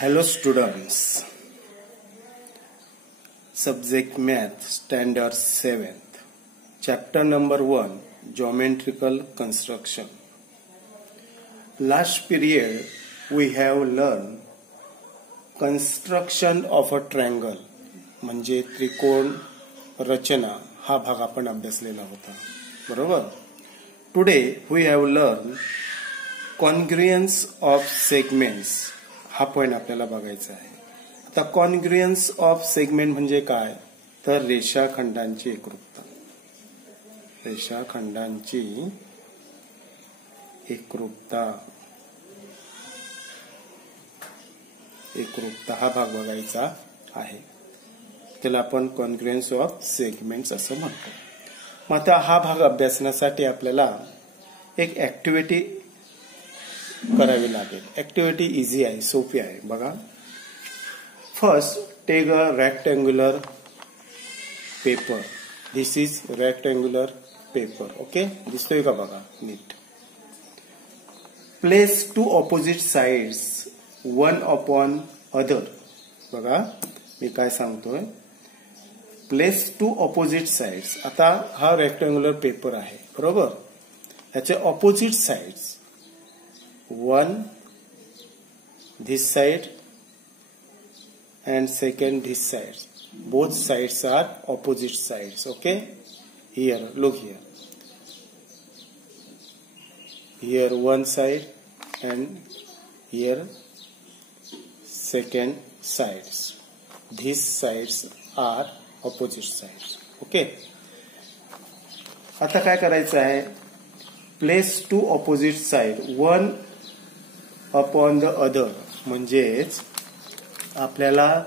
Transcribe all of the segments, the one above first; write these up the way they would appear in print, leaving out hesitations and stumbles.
Hello students, subject math standard 7th, chapter number 1, geometrical construction. Last period we have learned construction of a triangle म्हणजे त्रिकोण रचना हा भाग आपण अभ्यासलेला होता बरोबर. Today we have learn congruence of segments हा पॉइंट आपल्याला बघायचा आहे. आता कॉन्ग्रुएन्स ऑफ सेगमेंट म्हणजे काय तर रेषाखंडांची एकरूपता. रेषाखंडांची एकरूपता हा भाग बघायचा आहे. त्याला आपण कॉन्ग्रुएन्स ऑफ सेगमेंट्स असं म्हणतो. मग आता हा भाग अभ्यासण्यासाठी आपल्याला एक ऍक्टिव्हिटी करावी लागेल. ऍक्टिव्हिटी इझी आहे, सोपी आहे बघा. First take a rectangular paper. This is rectangular paper. Okay, दिसतोय का बघा नीट. Place to opposite sides one upon other. बघा मी काय सांगतोय, प्लेस टू ऑपोजिट साइड्स. आता हा रेक्टँग्युलर पेपर आहे बरोबर. याचे opposite sides, one this side and second this side. Both sides are opposite sides. Okay, here look here. Here one side and here second sides. These sides are opposite sides. Okay. आता काय करायचं आहे, place to opposite side one upon the other. म्हणजेच आपल्याला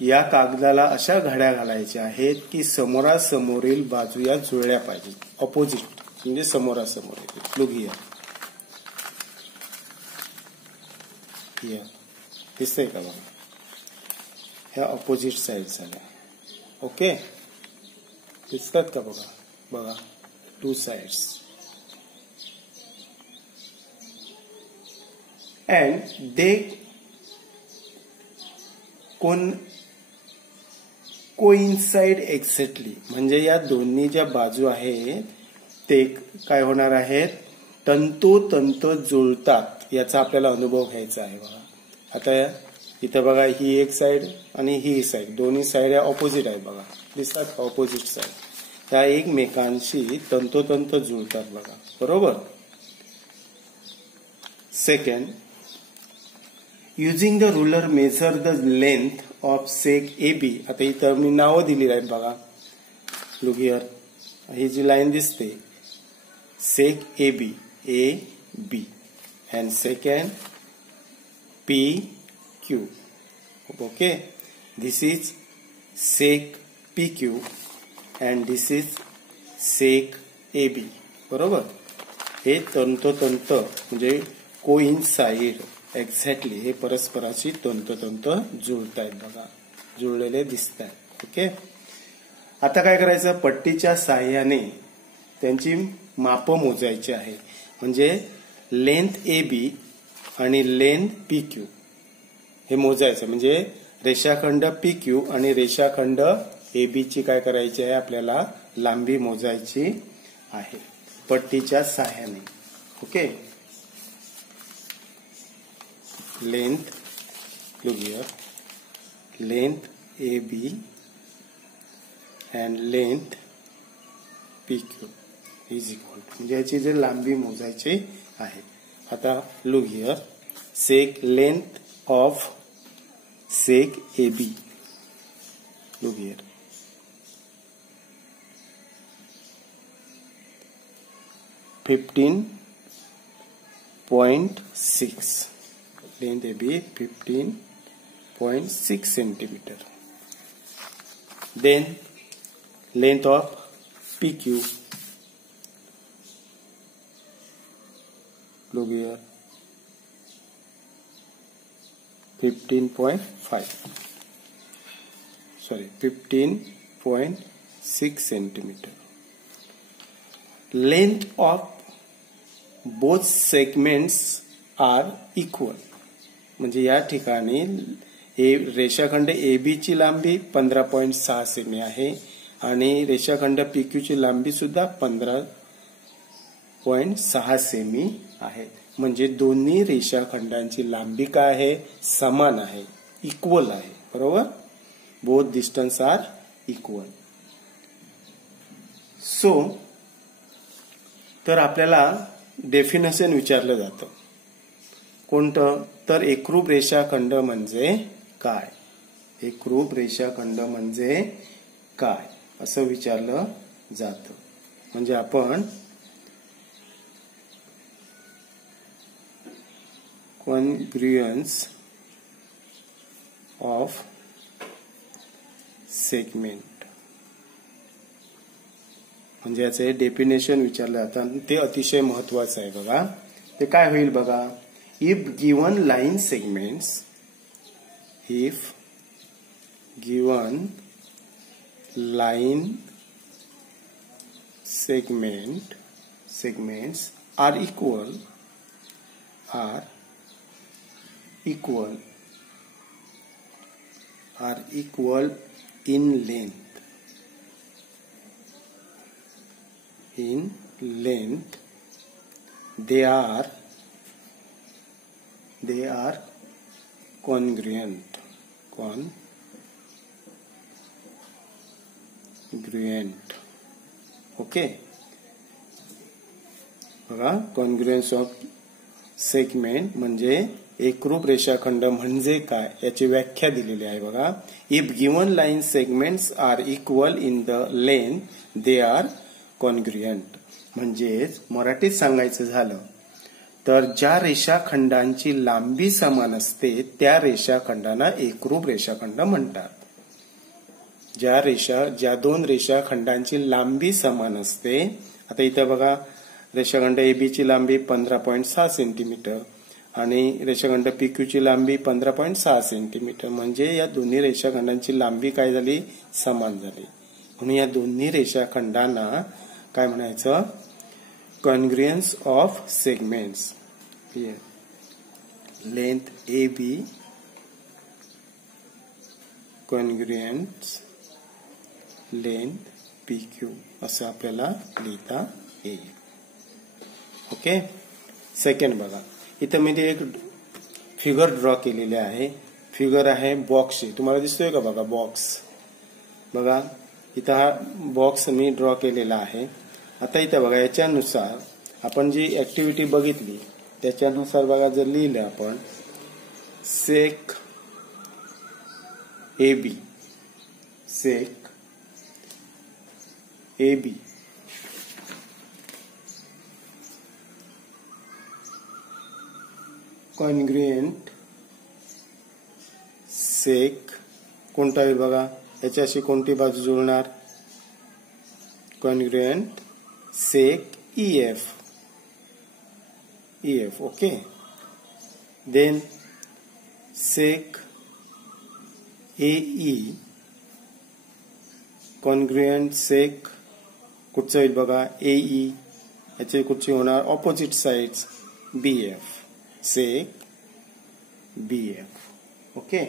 या कागदाला अशा घड्या घालायच्या आहेत की समोरासमोरील बाजू या जुळल्या पाहिजेत. ऑपोजिट म्हणजे समोरासमोर. लुक हियर, हियर दिसतंय का बघा, ह्या ऑपोजिट साइड झाल्या. ओके, दिसतात का बघा. बघा two sides. and they coincide exactly. म्हणजे या दोन्ही ज्या बाजू आहेत ते काय होणार आहेत, तंतोतंत जुळतात याचा आपल्याला अनुभव घ्यायचा आहे. बघा आता इथं बघा, ही एक साइड आणि ही साइड, दोन्ही साइड या ऑपोजिट आहे. बघा दिसतात ऑपोजिट साइड, त्या एकमेकांशी तंतोतंत जुळतात बघा बरोबर. Second, using the ruler measure the length of seg A B. आता इथं मी नावं दिली आहेत बघा. लुक हियर, ही जी लाईन दिसते seg A B, A B and second P Q. Okay, this is seg P Q and this is seg A B बरोबर. हे तंतोतंत म्हणजे कोइन्साइड एक्झॅक्टली, हे परस्पराशी तंतोतंत जुळत आहेत बघा, जुळलेले दिसत आहेत. ओके, आता काय करायचं, पट्टीच्या साह्याने त्यांची माप मोजायची आहे. म्हणजे लेंथ ए बी आणि लेंथ पी क्यू हे मोजायचं. म्हणजे रेषाखंड पी क्यू आणि रेषाखंड ए बी ची काय करायची आहे, आपल्याला लांबी मोजायची आहे पट्टीच्या साह्याने. Okay, length, look here, length AB and length PQ is equal to, म्हणजे याची जी लांबी मोजायची आहे. आता look here, sec length of sec AB, look here, (15.6). Length AB 15.6 centimeter. Then length of PQ, look here, 15.5. Sorry, 15.6 centimeter. Length of both segments are equal. म्हणजे या ठिकाणी रेषाखंड AB ची लांबी 15.6 सेमी आहे आणि रेषाखंड PQ ची लांबी सुद्धा 15.6 सेमी आहे. म्हणजे दोन्ही रेषाखंडांची लांबी काय आहे? समान आहे, इक्वल आहे. बरोबर, both distance are equal. So तर आपल्याला डेफिनेशन विचारलं जातं कोणतं? तर एकरूप रेषाखंड म्हणजे काय? एकरूप रेषाखंड म्हणजे काय असं विचारलं जातं. म्हणजे आपण कॉन्ग्रुएन्स ऑफ सेगमेंट म्हणजे याचे डेफिनेशन विचारलं जातं आणि ते अतिशय महत्वाचं आहे. बघा ते काय होईल बघा. If given line segments segments are equal in length they are congruent. Okay, बघा कॉन्ग्रुएन्स ऑफ सेगमेंट म्हणजे एकरूप रेषाखंड म्हणजे काय याची व्याख्या दिलेली आहे. बघा, if given line segments are equal in the length they are congruent. म्हणजेच मराठीत सांगायचं झालं तर ज्या रेषाखंडांची लांबी समान असते त्या रेषाखंडांना एकरूप रेषाखंड म्हणतात. ज्या दोन रेषाखंडांची लांबी समान असते, आता इथं बघा रेषाखंड AB ची लांबी 15.6 सेंटीमीटर आणि रेषाखंड PQ ची लांबी 15.6 सेंटीमीटर. म्हणजे या दोन्ही रेषाखंडांची लांबी काय झाली? समान झाली. म्हणून या दोन्ही रेषाखंडांना काय म्हणायचं? Congruence of segments. Length AB congruence length PQ असं आपल्याला लिहिता येईल. ओके, सेकंड बघा, इथं मी एक फिगर ड्रॉ केलेले आहे. फिगर आहे बॉक्सची. तुम्हाला दिसतोय का? बघा बॉक्स. बघा इथं हा बॉक्स मी ड्रॉ केलेला आहे. आता इथं बघा याच्यानुसार आपण जी ऍक्टिव्हिटी बघितली त्याच्यानुसार बघा जर लिहिलं आपण सेक AB कॉन्ग्रुएंट सेक कोणता होईल बघा, याच्याशी कोणती बाजू जुळणार? कॉन्ग्रुएंट सेक EF. Okay, then seg AE congruent सेक कुठचं होईल बघा? AE. याचे कुठची होणार? Opposite sides BF. सेक BF. ओके,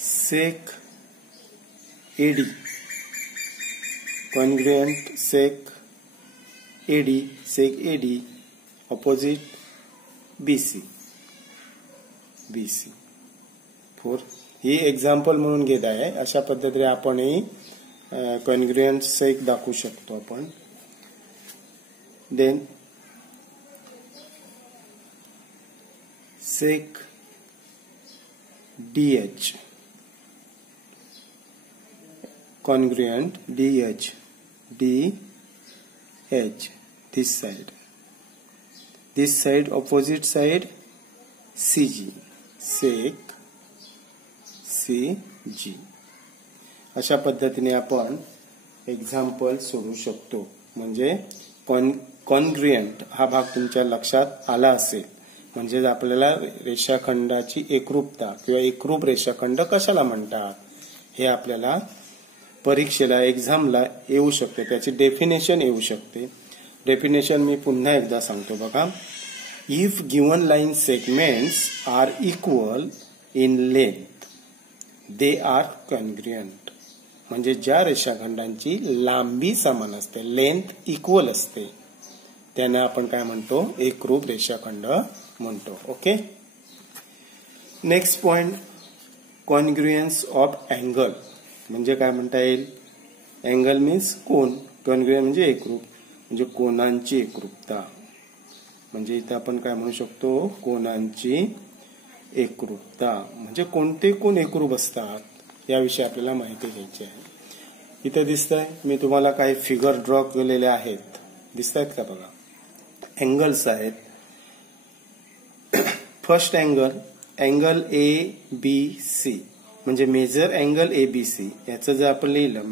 सेक AD कॉन्ग्रुएंट सेक AD ऑपोजिट BC. 4. ही एक्झाम्पल म्हणून घेत आहे. अशा पद्धतीने आपणही कॉन्ग्रुएंट सेक दाखवू शकतो आपण. Then seg DH congruent DH this side opposite side CG sec CG. अशा पद्धतीने आपण एक्झाम्पल सोडू शकतो. म्हणजे कॉन्ग्रुएंट हा भाग तुमच्या लक्षात आला असेल. म्हणजे आपल्याला रेषाखंडाची एकरूपता किंवा एकरूप रेषाखंड कशाला म्हणतात हे आपल्याला परीक्षेला एक्झामला येऊ शकते, त्याची डेफिनेशन येऊ शकते. डेफिनेशन मी पुन्हा एकदा सांगतो बघा. If given line segments are equal in length they are congruent. म्हणजे ज्या रेषाखंडांची लांबी समान असते, लेंथ इक्वल असते, त्यांना आपण काय म्हणतो, एकरूप रेषाखंड म्हणतो. Okay. Next point, congruence of angle. म्हणजे काय म्हणता येईल, अँगल मीन्स कोन, कॉन्ग्रुएंट म्हणजे एकरूप, म्हणजे कोनांची एकरूपता. म्हणजे इथे आपण काय म्हणू शकतो, कोनांची एकरूपता. म्हणजे कोणते कोन एकरूप असतात याविषयी आपल्याला माहिती घ्यायची आहे. इथे दिसतंय, मी तुम्हाला काही फिगर ड्रॉ केलेले आहेत, दिसत आहेत का बघा. अँगल्स आहेत. फर्स्ट अँगल, अँगल ABC, म्हणजे मेजर अँगल ABC. याचं जर आपण लिहिलं,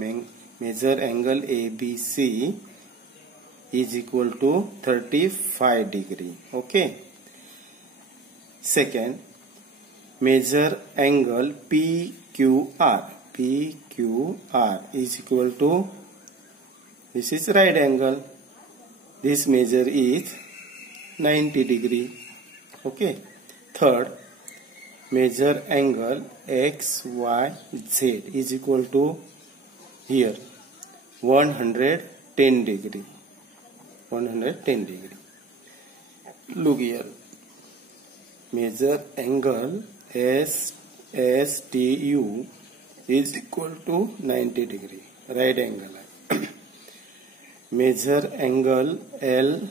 major angle ABC is equal to 35 degree. Okay. Second, major angle PQR is equal to, this is right angle, this measure is 90 degree. Okay. Third, measure angle XYZ is equal to here 110 degree. 110 degree. Look here. Measure angle STU is equal to 90 degree. Right angle. Measure angle LMN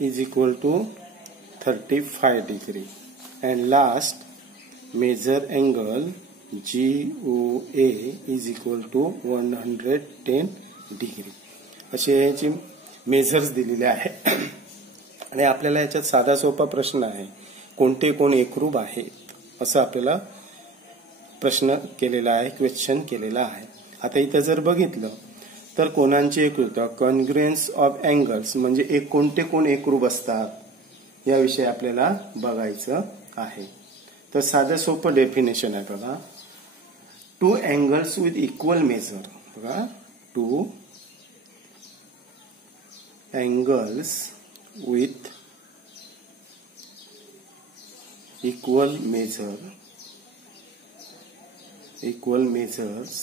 is equal to 35 degree. And last, measure angle GOA is equal to 110 degree. असे याची measures दिलेले आहे. आणि आपल्याला याच्यात साधा सोपा प्रश्न आहे, कोणते कोण एकरूप आहेत असं आपल्याला प्रश्न केलेला आहे, क्वेश्चन केलेला आहे. आता इथं जर बघितलं तर कोनांची एकरूपता, कॉन्ग्रुएन्स ऑफ अँगल्स, म्हणजे कोणते कोण एकरूप असतात याविषयी आपल्याला बघायचं आहे. तर साधं सोपं डेफिनेशन आहे बघा. Two angles with equal measure. बघा, two angles with equal measures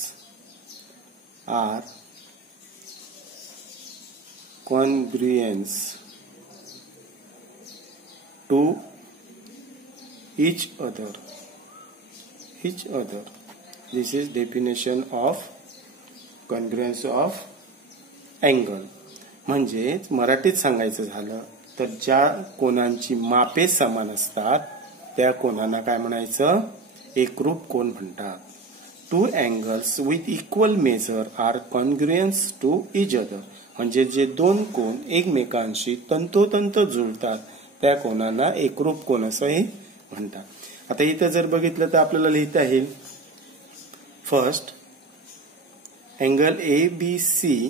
are congruent to each other. This is definition of congruence of angle. म्हणजे मराठीत सांगायचं झालं तर ज्या कोनांची मापे समान असतात त्या कोनांना काय म्हणायचं, एकरूप कोन म्हणतात. Two angles with equal measure are congruence to each other. म्हणजे जे दोन कोन एकमेकांशी तंतोतंत जुळतात त्या कोनांना एकरूप कोन असंही म्हणतात. आता इथं जर बघितलं तर आपल्याला लिहिता येईल, first angle ABC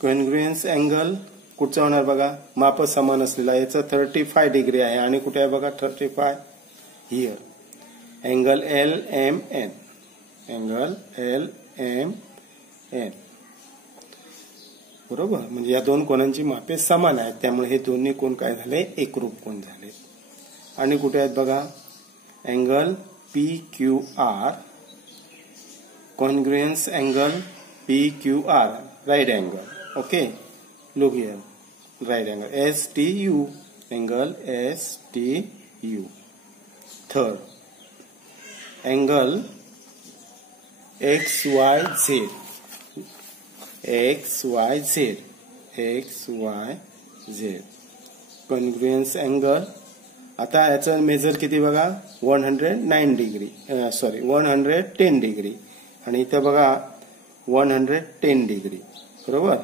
congruence angle कुठचा होणार बघा, माप समान असलेला, याचा 35 डिग्री आहे आणि कुठे आहे बघा 35 हियर. अँगल LMN बरोबर, म्हणजे या दोन कोनांची मापे समान आहेत, त्यामुळे हे दोन्ही कोन काय झाले, एकरूप कोन झाले. आणि कुठे आहेत बघा, angle PQR congruence angle PQR right angle. Okay. look here, right angle STU, angle STU. Third, angle XYZ, congruence angle. आता याचा मेजर किती बघा, 110 डिग्री आणि इथे बघा 110 डिग्री. बरोबर.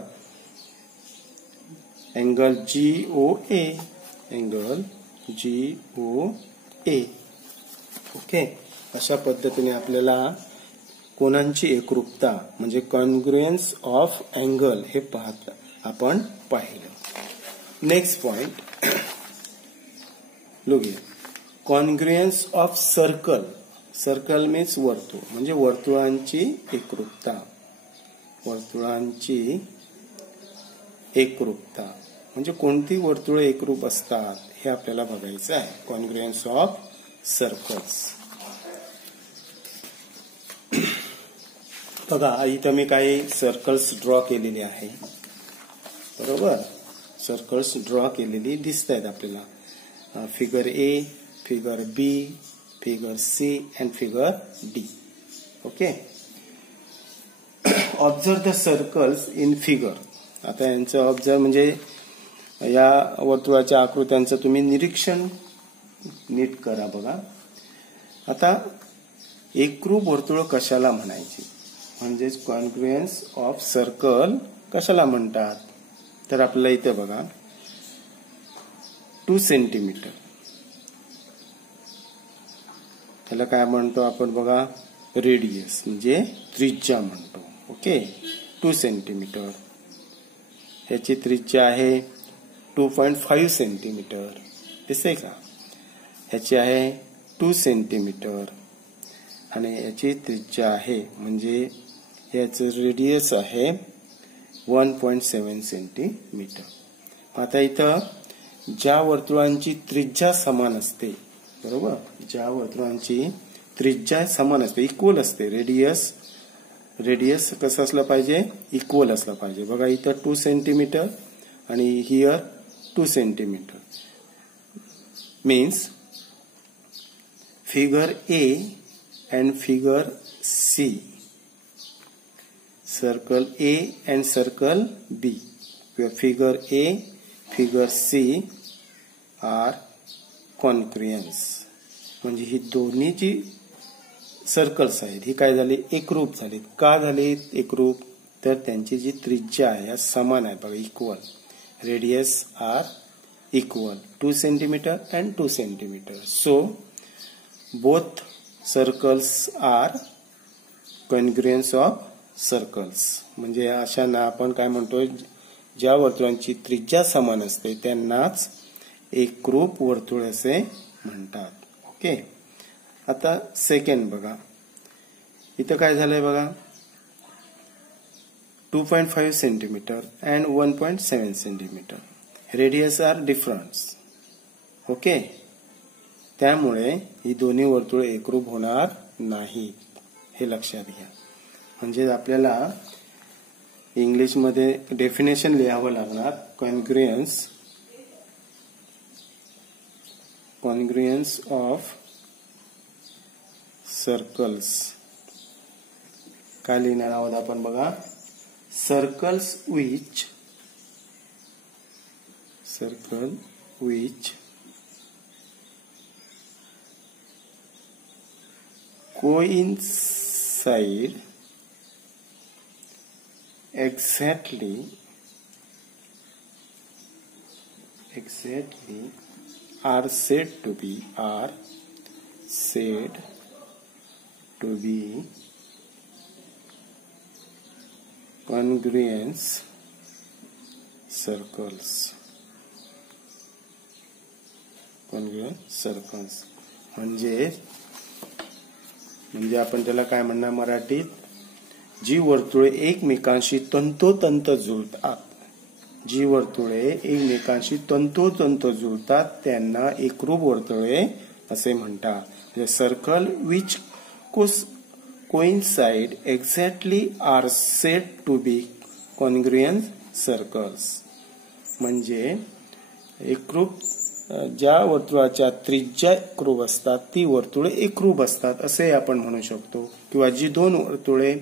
Angle GOA, okay. अशा पद्धतीने आपल्याला कोनांची एकरूपता म्हणजे कॉन्ग्रुएन्स ऑफ अँगल हे आपण पाहिलं. Next point, look here, congruence of circle. Circle means वर्तुळ, म्हणजे वर्तुळांची एकरूपता. वर्तुळांची एकरूपता म्हणजे कोणती वर्तुळे एकरूप असतात हे आपल्याला बघायचं आहे. Congruence of circles. बघा इथं मी काही सर्कल्स ड्रॉ केलेली आहे. बरोबर, सर्कल्स ड्रॉ केलेली दिसत आहेत आपल्याला. Figure A, figure B, figure C and figure D. Okay. Observe the circles in figure. आता यांचं ऑब्झर्व म्हणजे या वर्तुळाच्या आकृत्यांचं तुम्ही निरीक्षण नीट करा. बघा आता एकरूप वर्तुळ कशाला म्हणायची म्हणजेच कॉन्ग्रुएन्स ऑफ सर्कल कशाला म्हणतात तर आपल्याला इथे बघा 2 सेंटीमीटर त्याला काय म्हणतो आपण बघा रेडियस म्हणजे त्रिज्या म्हणतो. ओके. 2 सेंटीमीटर ह्याची त्रिज्या आहे 2.5 सेंटीमीटर. दिसते का. ह्याची आहे 2 सेंटीमीटर आणि याची त्रिज्या आहे म्हणजे याचं रेडियस आहे 1.7 सेंटीमीटर. आता इथं ज्या वर्तुळांची त्रिज्या समान असते बरोबर ज्या वर्तुळांची त्रिज्या समान असते इक्वल असते रेडियस कसं असलं पाहिजे इक्वल असलं पाहिजे. बघा इथं 2 सेंटीमीटर आणि here 2 centimetre means figure A and figure C circle A and circle B figure A figure C are congruence म्हणजे ही दोन्ही जी सर्कल्स आहेत ही काय झाली एकरूप झालीत. का झाली एकरूप तर त्यांची जी त्रिज्या आहे समान आहे. बघा equal radius are equal 2 centimetre and 2 centimetre. So both circles are congruence of circles म्हणजे अशांना आपण काय म्हणतो ज्या वर्तुळांची त्रिज्या समान असते त्यांनाच एकरूप वर्तुळ असे म्हणतात. ओके. आता सेकंड बघा इथं काय झालंय बघा 2.5 centimetre and 1.7 centimetre radius are difference. Okay. त्यामुळे ही दोन्ही वर्तुळ एकरूप होणार नाहीत हे लक्षात घ्या. म्हणजे आपल्याला इंग्लिशमध्ये डेफिनेशन लिहावं लागणार कॉन्ग्रुएन्स ऑफ सर्कल्स. काय लिहिणार आहोत आपण बघा circle which coincide exactly are said to be congruence circles. म्हणजे आपण त्याला काय म्हणणार मराठीत जी वर्तुळे एकमेकांशी तंतोतंत जुळतात त्यांना एकरूप वर्तुळे असे म्हणतात. Circle which coincide exactly are said to be congruent circles. म्हणजे एकरूप ज्या वर्तुळाच्या त्रिज्या एकरूप असतात ती वर्तुळे एकरूप असतात असे आपण म्हणू शकतो. किंवा जी दोन वर्तुळे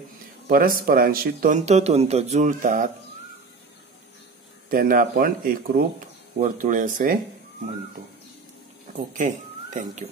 परस्परांशी तंतोतंत जुळतात त्यांना आपण एकरूप वर्तुळे असे म्हणतो. ओके. थँक्यू.